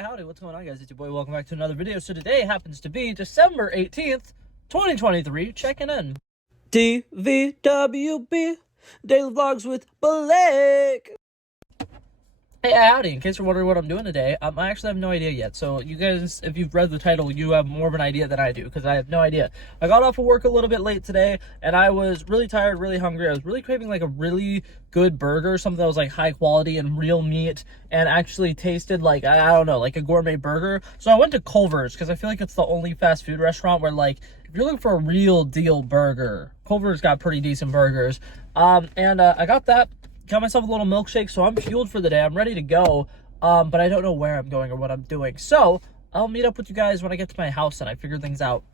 Howdy, what's going on, guys? It's your boy. Welcome back to another video. So today happens to be December 18th, 2023. Checking in. DVWB, Daily Vlogs with Blake. Hey, howdy. In case you're wondering what I'm doing today, I actually have no idea yet. So you guys, if you've read the title, you have more of an idea than I do, because I have no idea. I got off of work a little bit late today, and I was really tired, really hungry. I was really craving like a really good burger, something that was like high quality and real meat, and actually tasted like, I don't know, like a gourmet burger. So I went to Culver's, because I feel like it's the only fast food restaurant where, like, if you're looking for a real deal burger, Culver's got pretty decent burgers. I got that. Got myself a little milkshake, so I'm fueled for the day. I'm ready to go, but I don't know where I'm going or what I'm doing. So I'll meet up with you guys when I get to my house and I figure things out.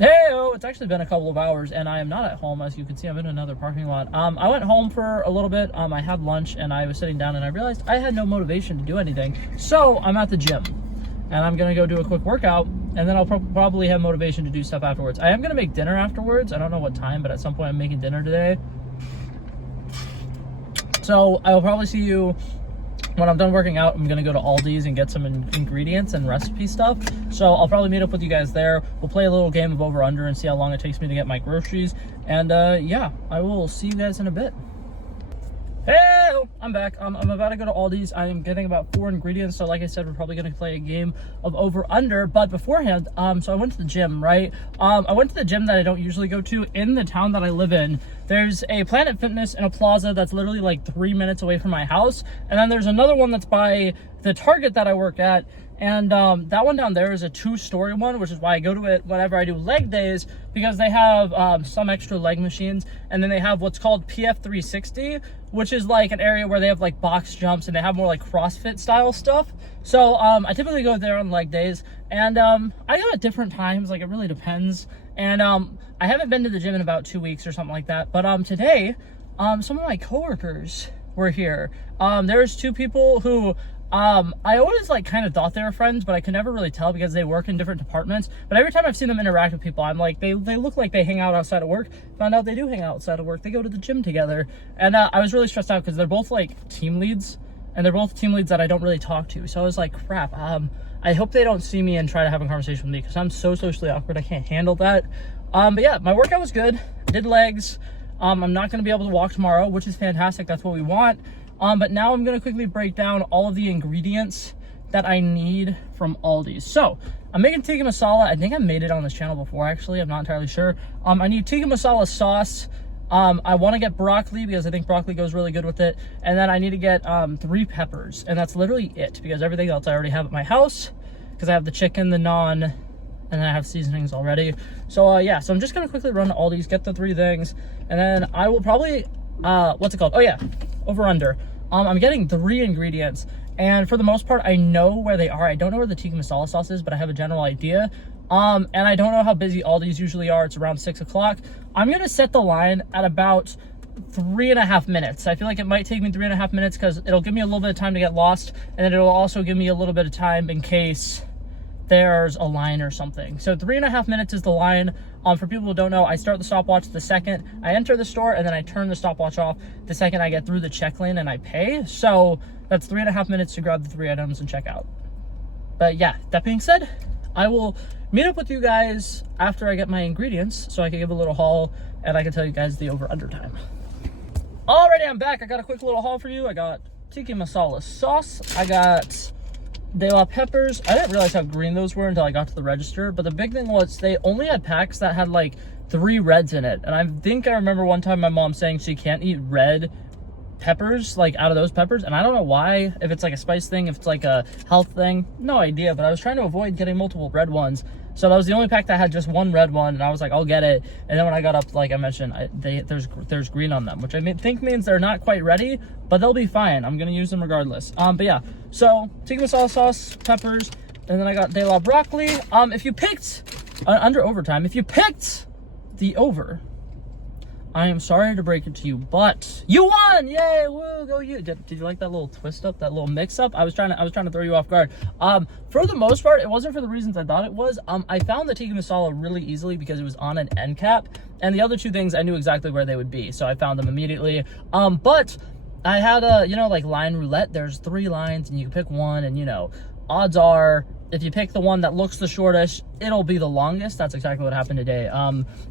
Hey-o! It's actually been a couple of hours, and I am not at home. As you can see, I'm in another parking lot. I went home for a little bit. I had lunch, and I was sitting down, and I realized I had no motivation to do anything. So I'm at the gym, and I'm going to go do a quick workout, and then I'll probably have motivation to do stuff afterwards. I am going to make dinner afterwards. I don't know what time, but at some point I'm making dinner today. So I will probably see you when I'm done working out. I'm gonna go to Aldi's and get some ingredients and recipe stuff. So I'll probably meet up with you guys there. We'll play a little game of over under and see how long it takes me to get my groceries. And yeah, I will see you guys in a bit. Hey, I'm back. I'm about to go to Aldi's. I am getting about 4 ingredients. So like I said, we're probably going to play a game of over under. But beforehand, so I went to the gym, right? I went to the gym that I don't usually go to in the town that I live in. There's a Planet Fitness in a plaza that's literally like 3 minutes away from my house. And then there's another one that's by the Target that I work at. And that one down there is a 2-story one, which is why I go to it whenever I do leg days, because they have some extra leg machines. And then they have what's called PF 360, which is like an area where they have like box jumps and they have more like CrossFit style stuff. So I typically go there on leg days, and I go at different times, like it really depends. And I haven't been to the gym in about 2 weeks or something like that. But today, some of my coworkers were here. There's 2 people who I always like kind of thought they were friends, but I could never really tell because they work in different departments. But every time I've seen them interact with people, I'm like, they look like they hang out outside of work. Found out they do hang out outside of work. They go to the gym together. And I was really stressed out because they're both like team leads, and they're both team leads that I don't really talk to. So I was like, crap, I hope they don't see me and try to have a conversation with me, because I'm so socially awkward. I can't handle that. But yeah, my workout was good. I did legs. I'm not going to be able to walk tomorrow, which is fantastic. That's what we want. But now I'm going to quickly break down all of the ingredients that I need from Aldi's. So I'm making tikka masala. I think I made it on this channel before, actually. I'm not entirely sure. I need tikka masala sauce. I want to get broccoli because I think broccoli goes really good with it. And then I need to get 3 peppers. And that's literally it, because everything else I already have at my house, because I have the chicken, the naan, and then I have seasonings already. So yeah, so I'm just going to quickly run to Aldi's, get the 3 things, and then I will probably, what's it called? Oh yeah, over under. I'm getting 3 ingredients, and for the most part, I know where they are. I don't know where the tikka masala sauce is, but I have a general idea. And I don't know how busy Aldi's usually are. It's around 6 o'clock. I'm going to set the line at about 3.5 minutes. I feel like it might take me 3.5 minutes because it'll give me a little bit of time to get lost, and then it'll also give me a little bit of time in case there's a line or something. So 3.5 minutes is the line. For people who don't know, I start the stopwatch the second I enter the store, and then I turn the stopwatch off the second I get through the check lane and I pay. So that's 3.5 minutes to grab the 3 items and check out. But yeah, that being said, I will meet up with you guys after I get my ingredients so I can give a little haul and I can tell you guys the over-under time. Alrighty, I'm back. I got a quick little haul for you. I got tikka masala sauce. I got De La peppers. I didn't realize how green those were until I got to the register, but the big thing was they only had packs that had like 3 reds in it. And I think I remember one time my mom saying she can't eat red peppers, like out of those peppers, and I don't know why, if it's like a spice thing, if it's like a health thing, no idea, but I was trying to avoid getting multiple red ones. So that was the only pack that had just 1 red one, and I was like, I'll get it. And then when I got up, like I mentioned, there's green on them, which I think means they're not quite ready, but they'll be fine. I'm gonna use them regardless. But yeah, so tikka masala sauce, peppers, and then I got De La broccoli. If you picked under overtime, if you picked the over, I am sorry to break it to you, but you won! Yay! Woo! Go you! Did you like that little twist up, that little mix up? I was trying to throw you off guard. For the most part, it wasn't for the reasons I thought it was. I found the tikka masala really easily because it was on an end cap, and the other 2 things I knew exactly where they would be, so I found them immediately. But I had a, you know, like line roulette. There's 3 lines and you can pick one, and you know, odds are if you pick the one that looks the shortest, it'll be the longest. That's exactly what happened today.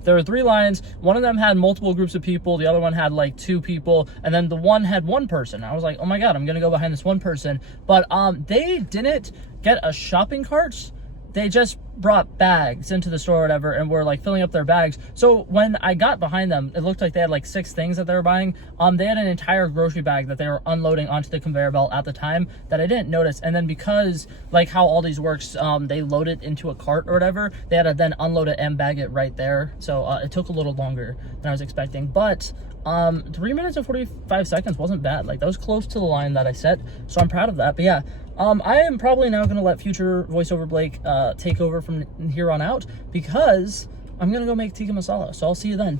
There were 3 lines. One of them had multiple groups of people. The other one had like 2 people, and then the one had 1 person. I was like, oh my God, I'm gonna go behind this 1 person. But they didn't get a shopping cart. They just brought bags into the store or whatever, and were like filling up their bags. So when I got behind them, it looked like they had like 6 things that they were buying. They had an entire grocery bag that they were unloading onto the conveyor belt at the time that I didn't notice. And then because like how Aldi's works, they load it into a cart or whatever, they had to then unload it and bag it right there. So it took a little longer than I was expecting, but 3 minutes and 45 seconds wasn't bad. Like that was close to the line that I set, so I'm proud of that. But yeah, I am probably now going to let future voiceover Blake take over from here on out, because I'm going to go make tikka masala. So I'll see you then.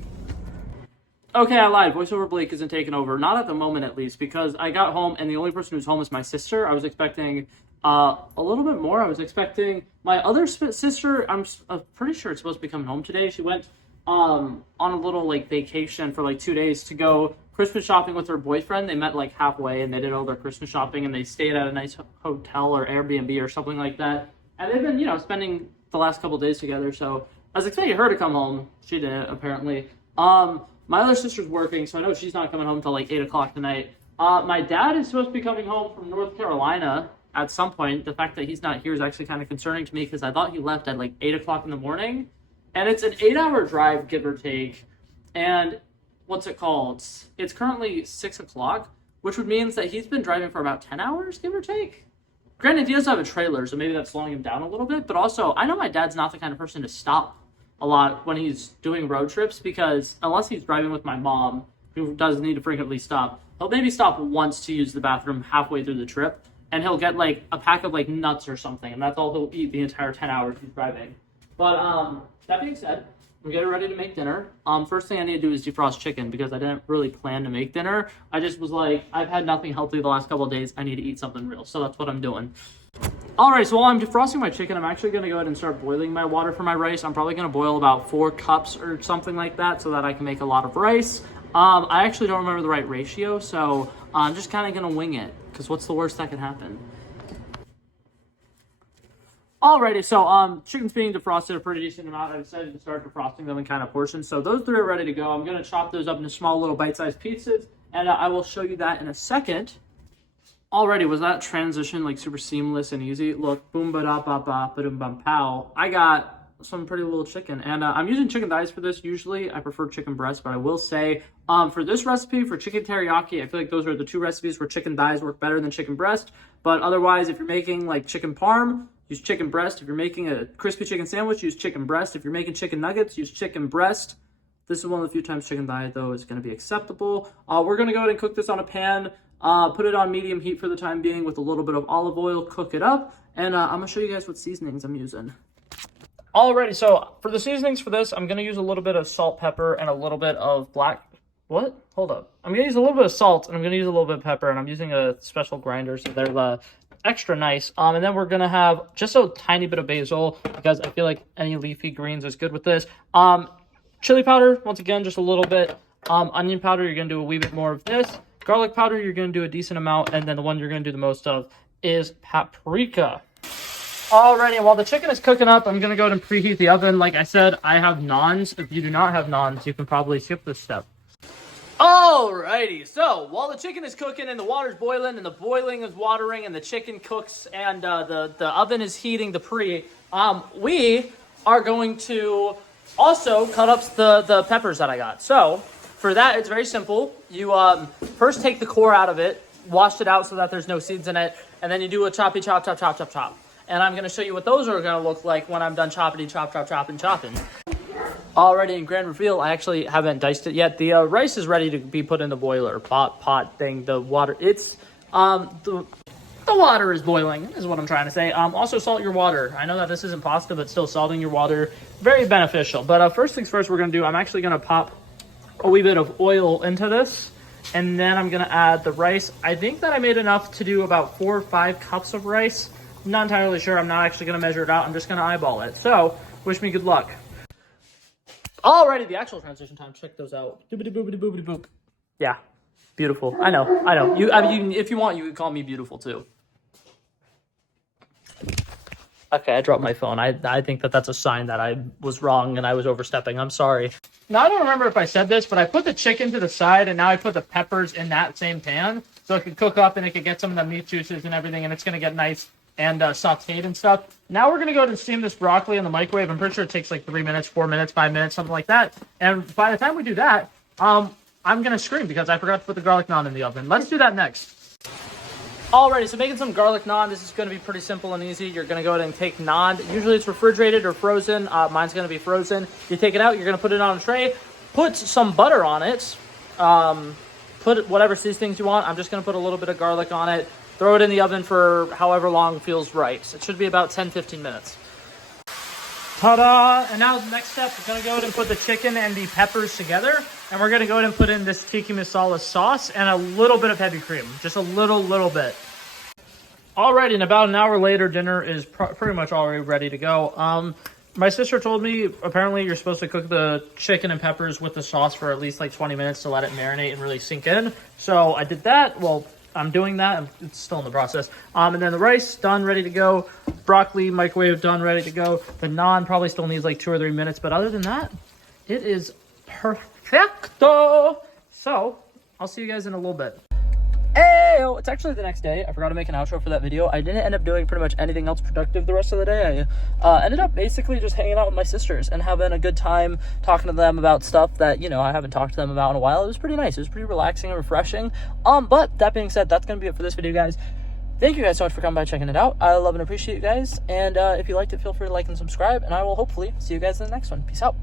Okay, I lied. Voiceover Blake isn't taking over. Not at the moment, at least, because I got home and the only person who's home is my sister. I was expecting a little bit more. I was expecting my other sister. I'm pretty sure it's supposed to be coming home today. She went on a little like vacation for like 2 days to go Christmas shopping with her boyfriend. They met like halfway and they did all their Christmas shopping, and they stayed at a nice hotel or Airbnb or something like that. And they've been, you know, spending the last couple days together. So I was expecting her to come home. She didn't, apparently. My other sister's working, so I know she's not coming home till like 8 o'clock tonight. My dad is supposed to be coming home from North Carolina at some point. The fact that he's not here is actually kind of concerning to me, because I thought he left at like 8 o'clock in the morning. And it's an 8-hour drive, give or take. And what's it called? It's currently 6 o'clock, which would mean that he's been driving for about 10 hours, give or take. Granted, he does have a trailer, so maybe that's slowing him down a little bit. But also, I know my dad's not the kind of person to stop a lot when he's doing road trips, because unless he's driving with my mom, who does need to frequently stop, he'll maybe stop once to use the bathroom halfway through the trip, and he'll get like a pack of like nuts or something, and that's all he'll eat the entire 10 hours he's driving. But that being said, I'm getting ready to make dinner. First thing I need to do is defrost chicken, because I didn't really plan to make dinner. I just was like, I've had nothing healthy the last couple of days. I need to eat something real. So that's what I'm doing. Alright, so while I'm defrosting my chicken, I'm actually going to go ahead and start boiling my water for my rice. I'm probably going to boil about 4 cups or something like that, so that I can make a lot of rice. I actually don't remember the right ratio, so I'm just kind of going to wing it, because what's the worst that could happen? Alrighty, so chicken's being defrosted a pretty decent amount. I decided to start defrosting them in kind of portions. So those 3 are ready to go. I'm going to chop those up into small little bite-sized pieces, and I will show you that in a second. Alrighty, was that transition like super seamless and easy? Look, boom ba da ba ba ba dum bum pow. I got some pretty little chicken, and I'm using chicken thighs for this. Usually I prefer chicken breast, but I will say for this recipe, for chicken teriyaki, I feel like those are the 2 recipes where chicken thighs work better than chicken breast. But otherwise, if you're making like chicken parm, use chicken breast. If you're making a crispy chicken sandwich, use chicken breast. If you're making chicken nuggets, use chicken breast. This is one of the few times chicken thigh, though, is going to be acceptable. We're going to go ahead and cook this on a pan. Put it on medium heat for the time being with a little bit of olive oil. Cook it up. And I'm going to show you guys what seasonings I'm using. Alrighty, so for the seasonings for this, I'm going to use a little bit of salt, pepper, and a little bit of black... What? Hold up. I'm going to use a little bit of salt, and I'm going to use a little bit of pepper, and I'm using a special grinder, so they're extra nice. And then we're going to have just a tiny bit of basil, because I feel like any leafy greens is good with this. Chili powder, once again, just a little bit. Onion powder, you're going to do a wee bit more of this. Garlic powder, you're going to do a decent amount. And then the one you're going to do the most of is paprika. Alrighty, and while the chicken is cooking up, I'm going to go ahead and preheat the oven. Like I said, I have naans. If you do not have naans, you can probably skip this step. Alrighty, so while the chicken is cooking and the water's boiling and the boiling is watering and the chicken cooks and the oven is heating the pre, we are going to also cut up the peppers that I got. So for that, it's very simple. You first take the core out of it, wash it out so that there's no seeds in it, and then you do a choppy chop, chop, chop, chop, chop. And I'm going to show you what those are going to look like when I'm done choppity chop, chop, chop, and chopping. Already in grand reveal, I actually haven't diced it yet. The rice is ready to be put in the boiler pot thing. The water, it's the water is boiling, is what I'm trying to say. Also salt your water. I know that this isn't pasta, but still salting your water, very beneficial. But first things first, we're gonna do. I'm actually gonna pop a wee bit of oil into this, and then I'm gonna add the rice. I think that I made enough to do about 4 or 5 cups of rice. I'm not entirely sure. I'm not actually gonna measure it out. I'm just gonna eyeball it. So wish me good luck. Alrighty, the actual transition time. Check those out. Doobity boobity boobity boop. Yeah, Beautiful. I know. I mean, if you want, you can call me beautiful too. Okay, I dropped my phone. I think that's a sign that I was wrong and I was overstepping. I'm sorry. Now, I don't remember if I said this, but I put the chicken to the side, and now I put the peppers in that same pan, so it could cook up and it could get some of the meat juices and everything, and it's going to get nice and sauteed and stuff. Now we're going to go ahead and steam this broccoli in the microwave. I'm pretty sure it takes like 3 minutes, 4 minutes, 5 minutes, something like that. And by the time we do that, I'm going to scream because I forgot to put the garlic naan in the oven. Let's do that next. Alrighty, so making some garlic naan. This is going to be pretty simple and easy. You're going to go ahead and take naan. Usually it's refrigerated or frozen. Mine's going to be frozen. You take it out. You're going to put it on a tray. Put some butter on it. Put whatever seasonings you want. I'm just going to put a little bit of garlic on it. Throw it in the oven for however long feels right. It should be about 10-15 minutes. Ta-da! And now the next step, we're going to go ahead and put the chicken and the peppers together. And we're going to go ahead and put in this tiki masala sauce and a little bit of heavy cream. Just a little bit. Alrighty, and about an hour later, dinner is pretty much already ready to go. My sister told me apparently you're supposed to cook the chicken and peppers with the sauce for at least like 20 minutes to let it marinate and really sink in. So I did that. Well, I'm doing that. It's still in the process. And then the rice, done, ready to go. Broccoli, microwave, done, ready to go. The naan probably still needs like 2 or 3 minutes. But other than that, it is perfecto. So, I'll see you guys in a little bit. Hey, it's actually the next day. I forgot to make an outro for that video. I didn't end up doing pretty much anything else productive the rest of the day. I ended up basically just hanging out with my sisters and having a good time talking to them about stuff that, you know, I haven't talked to them about in a while. It was pretty nice. It was pretty relaxing and refreshing. But that being said, that's going to be it for this video, guys. Thank you guys so much for coming by checking it out. I love and appreciate you guys. And if you liked it, feel free to like and subscribe. And I will hopefully see you guys in the next one. Peace out.